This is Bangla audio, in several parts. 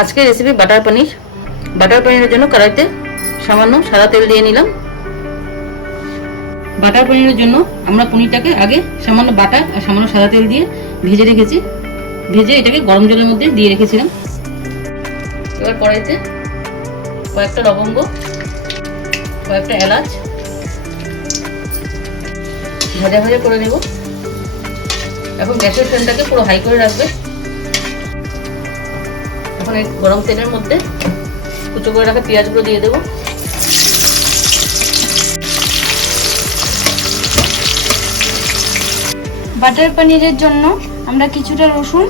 আজকের রেসিপি বাটার পনির। বাটার পনিরের জন্য কড়াইতে সামান্য সাদা তেল দিয়ে নিলাম। বাটার পনিরের জন্য আমরা পনিরটাকে আগে সামান্য বাটার আর সামান্য সাদা তেল দিয়ে ভেজে রেখেছি। ভেজে এটাকে গরম জলের মধ্যে দিয়ে রেখেছিলাম। এবার কড়াইতে কয়েকটা লবঙ্গ, কয়েকটা এলাচ ভাজা ভাজা করে নেব। এখন গ্যাসের ফ্লেমটাকে পুরো হাই করে রাখবে। এখন এই গরম তেলের মধ্যে কুচো করে রাখা পেঁয়াজগুলো দিয়ে দেবো। বাটার পনিরের জন্য আমরা কিছুটা রসুন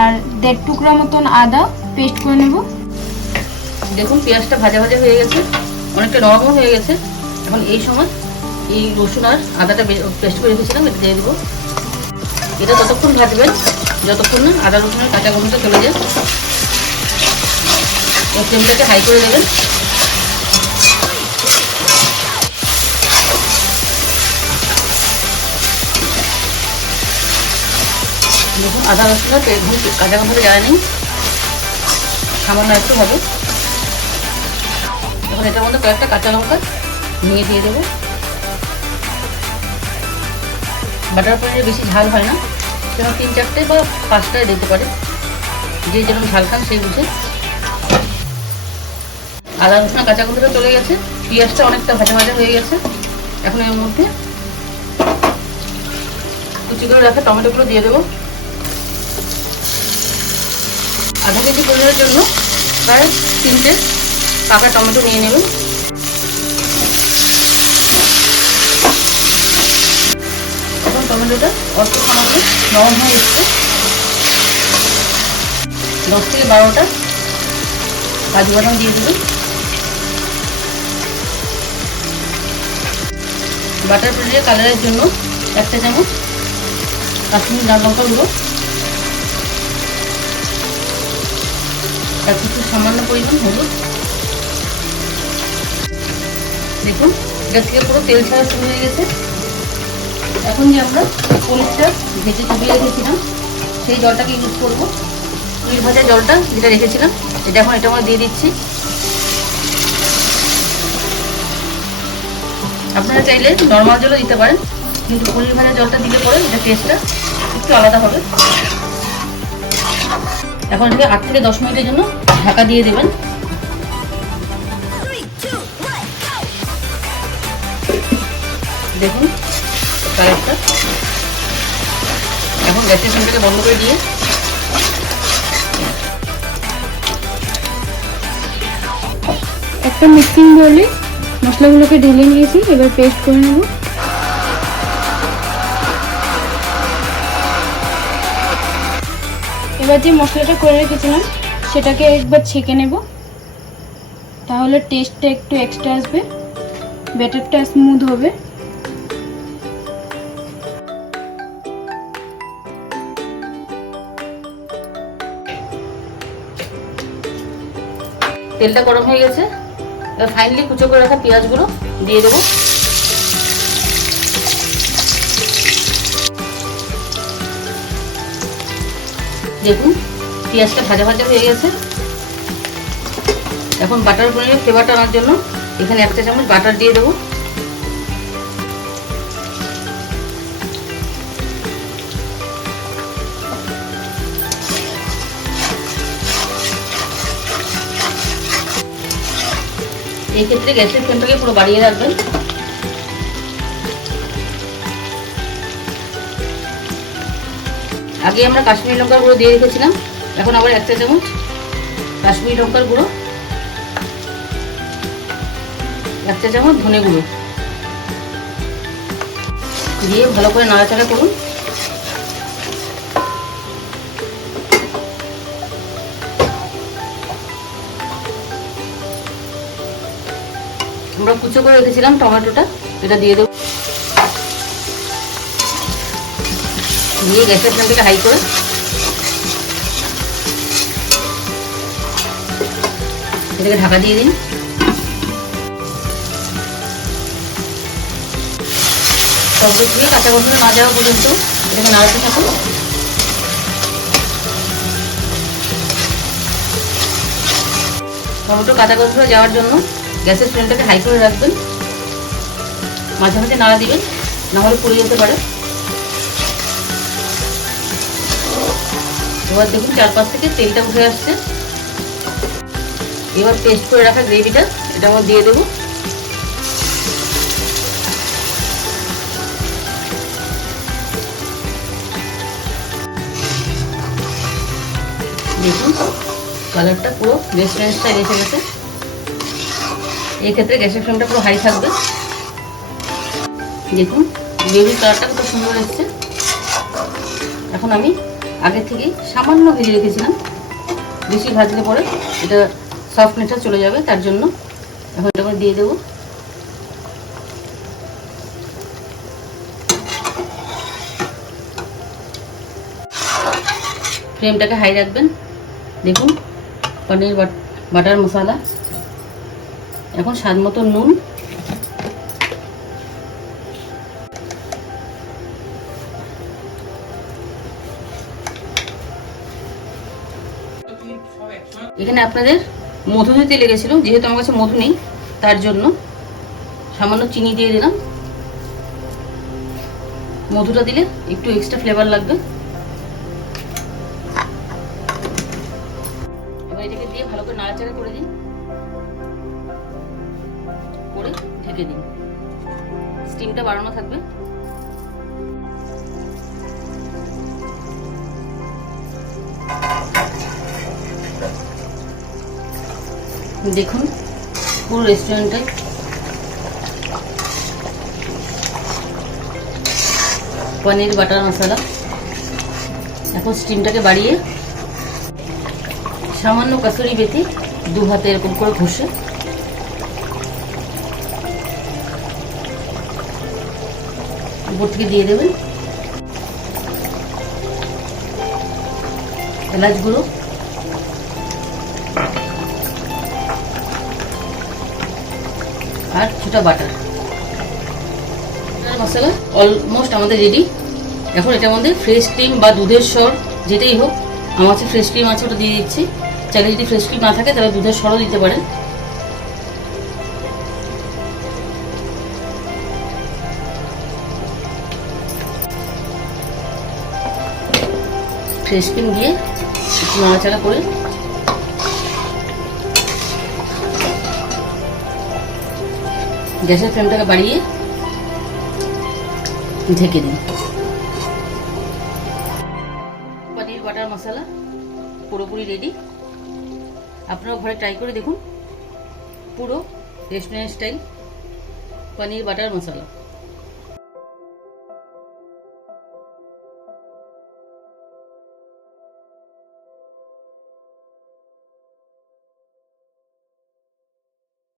আর 1.5 টুকরা মতন আদা পেস্ট করে নেব। দেখুন পেঁয়াজটা ভাজা ভাজা হয়ে গেছে, অনেকটা নরমও হয়ে গেছে। এখন এই সময় এই রসুন আর আদাটা পেস্ট করে রেখেছিলাম এটা দিয়ে দেবো। এটা ততক্ষণ ভাজবেন যতক্ষণ না আদা রসুনের কাঁচা গন্ধটা চলে যায়। ফ্লেমটাকে হাই করে দেবেন। দেখুন আদা রসুনটা কাঁচা গন্ধটা যায় নেই, সামান্য একটু হবে। এখন এটার মধ্যে কয়েকটা কাঁচা লঙ্কা নিয়ে দিয়ে দেবো। বাটার পনিরে বেশি ঝাল হয় না, সেরকম 3-4টে বা 5টায় দিতে পারে, যে যেরকম ঝাল খান সেই বুঝে। আদা রসুন কাঁচা গন্ধটা চলে গেছে, পেঁয়াজটা অনেকটা ভাজা ভাজা হয়ে গেছে। এখন এর মধ্যে কুচি করে রাখা টমেটোগুলো দিয়ে দেবো। আধা কেজি পনিরের জন্য প্রায় 3টে পাকা টমেটো নিয়ে নেবেন। এখন টমেটোটা অল্প সামান্য নরম হয়ে এসছে। 10 থেকে 12টা কাজু বাদাম দিয়ে দেবেন। বাটার পনিরের কালারের জন্য 1 চা চামচ কাশ্মীরি লাল লঙ্কা গুঁড়ো, আর কিছু সামান্য পরিমাণ হলুদ। দেখুন এটা থেকে পুরো তেল ছাড়া শুরু হয়ে গেছে। এখন যে আমরা পনিরটা ভেজে চুবিয়ে রেখেছিলাম সেই জলটাকে ইউজ করবো। পনির ভাজা জলটা যেটা রেখেছিলাম এটা এখন এটা আমরা দিয়ে দিচ্ছি। আপনারা চাইলে নর্মাল জলও দিতে পারেন, কিন্তু পনির ভাজা জলটা দিলে পরে এটা টেস্টটা একটু আলাদা হবে। এখন এটাকে 8 থেকে 10 মিনিটের জন্য ঢাকা দিয়ে দেবেন। দেখুন কালারটা। এখন গ্যাসের ফ্লেমটাকে বন্ধ করে দিয়ে একটা মিক্সিং বলে মশলাগুলোকে ঢেলে নিয়েছি, এবার পেস্ট করে নেব। এবার যে মশলাটা করে রেখেছিলাম সেটাকে একবার ছেঁকে নেব, তাহলে টেস্টটা একটু এক্সট্রা আসবে, ব্যাটারটা স্মুথ হবে। তেলটা গরম হয়ে গেছে। এবার ফাইনালি কুচো করে রাখা পেঁয়াজগুলো দিয়ে দেবো। দেখুন পেঁয়াজটা ভাজা ভাজা হয়ে গেছে। এখন বাটার পনিরের ফ্লেভারটা আনার জন্য এখানে 1 চা চামচ বাটার দিয়ে দেবো। এই ক্ষেত্রে গ্যাসের ফ্লেমটাকে পুরো বাড়িয়ে রাখবেন। আগে আমরা কাশ্মীরি লঙ্কার গুঁড়ো দিয়ে রেখেছিলাম, এখন আবার 1 চা চামচ কাশ্মীরি লঙ্কার গুঁড়ো, 1 চা চামচ ধনে গুঁড়ো দিয়ে ভালো করে নাড়াচাড়া করুন। আমরা কুচো করে রেখেছিলাম টমেটোটা, এটা দিয়ে দেবো। দিয়ে গ্যাসের ফ্লেমটাকে হাই করে এটাকে ঢাকা দিয়ে দিন। সবগুলো দিয়ে কাঁচা গন্ধ না যাওয়া পর্যন্ত এটাকে নাড়াতে থাকুন। টমেটো কাঁচা গন্ধ যাওয়ার জন্য গ্যাসের ফ্লেমটাকে হাই করে রাখবেন, মাঝে মাঝে নাড়া দিবেন, নাহলে পুড়ে যেতে পারে। এবার দেখুন চারপাশ থেকে তেলটা উঠে আসছে। এবার পেস্ট করে রাখা গ্রেভিটা এটা আমরা দিয়ে দেবো। দেখুন কালারটা পুরো রেস্টুরেন্ট স্টাইল এসে গেছে। এই ক্ষেত্রে গ্যাসের ফ্লেমটা পুরো হাই থাকবে। দেখুন গ্রেভির কালারটা কত সুন্দর এসছে। এখন আমি আগে থেকে সামান্য ভেজে রেখেছিলাম, বেশি ভাজলে পরে এটা সফটনেসটা চলে যাবে, তার জন্য এখন এটা দিয়ে দেবো। ফ্লেমটাকে হাই রাখবেন। দেখুন পনির বাটার মশলা, এখন স্বাদ মতো নুন, এখানে আপনাদের মধু দিতে লেগেছিল, যেহেতু আমার কাছে মধু নেই তার জন্য সামান্য চিনি দিয়ে দিলাম। মধুটা দিলে একটু এক্সট্রা ফ্লেভার লাগবে। এবার এটাকে দিয়ে ভালো করে নাড়াচাড়া করে দিন, করে ঢেকে দিন। স্টিমটা বাড়ানো থাকবে। দেখুন পুরো রেস্টুরেন্টে পনির বাটার মশলা। এখন স্টিমটাকে বাড়িয়ে সামান্য কাসুরি মেথি 2 হাতে এরকম করে ঘষে উপর থেকে দিয়ে দেবেন। এলাচ গুঁড়ো, আর ছোটা বাটার মশলা অলমোস্ট আমাদের রেডি। এখন এটার মধ্যে ফ্রেশ ক্রিম বা দুধের সর যেটাই হোক, আমার কাছে ফ্রেশ ক্রিম আছে ওটা দিয়ে দিচ্ছি। চাইলে যদি ফ্রেশ ক্রিম না থাকে তাহলে দুধের সরও দিতে পারেন। ফ্রেশ ক্রিম দিয়ে একটু নাড়াচাড়া করে গ্যাসের ফ্লেমটাকে বাড়িয়ে ঢেকে দিন। পনির বাটার মশলা পুরোপুরি রেডি। আপনারা ঘরে ট্রাই করে দেখুন, পুরো রেস্টুরেন্ট স্টাইল পনির বাটার মশলা।